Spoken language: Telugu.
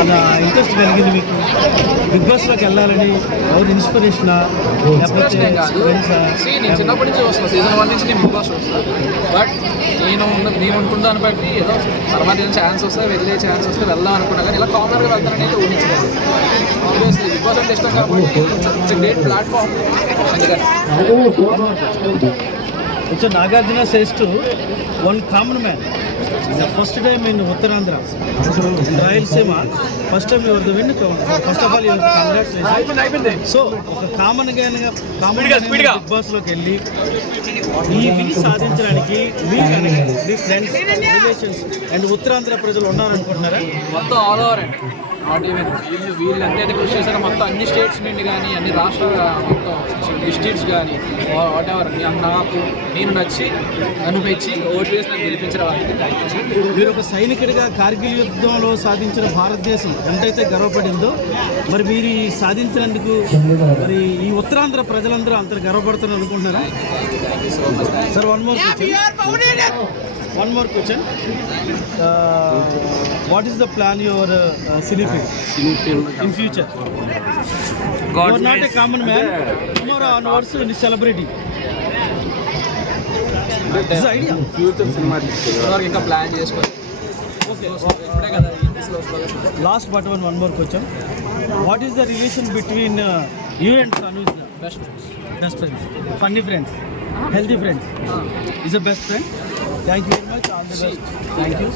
అలా ఇంట్రెస్ట్ కలిగింది మీకు బిగ్ బాస్లోకి వెళ్ళాలని? ఎవరు ఇన్స్పిరేషనా లేకపోతే ఫ్రెండ్సా? నేను చిన్నప్పటి నుంచి వస్తాను, సీజన్ 1 నుంచి నేను బిగ్ బాస్ వస్తాను. బట్ నేను అనుకున్న దాన్ని బట్టి ఏదో తర్వాత ఏం ఛాన్స్ వస్తే వెళ్ళే ఛాన్స్ వస్తే వెళ్దాం అనుకున్నా, కానీ ఇలా కామన్గా వెళ్తానని అయితే ఊహించలేదు. ఆబ్వియస్లీ బిగ్ బాస్ అంటే ఇష్టం కాబట్టి ఇట్స్ గ్రేట్ ప్లాట్ఫామ్. అందుకని So Nagarjuna says to one common man, the first time in Uttarandhra, in Rayalaseema, first time you are the winner. First of all, you have congratulations. So, ఒక కామన్ బిగ్ బాస్ లోకి వెళ్ళి ఈ విని సాధించడానికి మీ ఫ్రెండ్స్, రిలేషన్స్ అండ్ ఉత్తరాంధ్ర ప్రజలు ఉన్నారనుకుంటున్నారా? మొత్తం ఆల్ ఓవర్ అండి, నాట్ ఈవెన్ వీళ్ళు అంటే కృషి చేశారు. మొత్తం అన్ని స్టేట్స్ నుండి కానీ అన్ని రాష్ట్రాల మొత్తం డిస్ట్రిక్ట్స్ కానీ వాట్ ఎవర్ నాకు నేను నచ్చి నన్ను మెచ్చి ఓటు వేసి నన్ను గెలిపించడం వాళ్ళకి. మీరు ఒక సైనికుడిగా కార్గిల్ యుద్ధంలో సాధించిన భారతదేశం ఎంతైతే గర్వపడిందో, మరి మీరు ఈ సాధించినందుకు మరి ఈ ఉత్తరాంధ్ర ప్రజలందరూ అంత గర్వపడుతున్నారు అనుకుంటున్నారా? Sir one more question. What is the plan your Cinefil in future? You are not a common man. Tomorrow onwards you are celebrity. This is idea. Future cinema ఇంకా ప్లాన్ చేసుకోవాలి. ఇప్పుడే కదా Last but one more question. What is the relation between you and Sanuj? Best friends. Funny friends. Healthy friends. Is a best friend. Thank you very much. All the best. Thank you.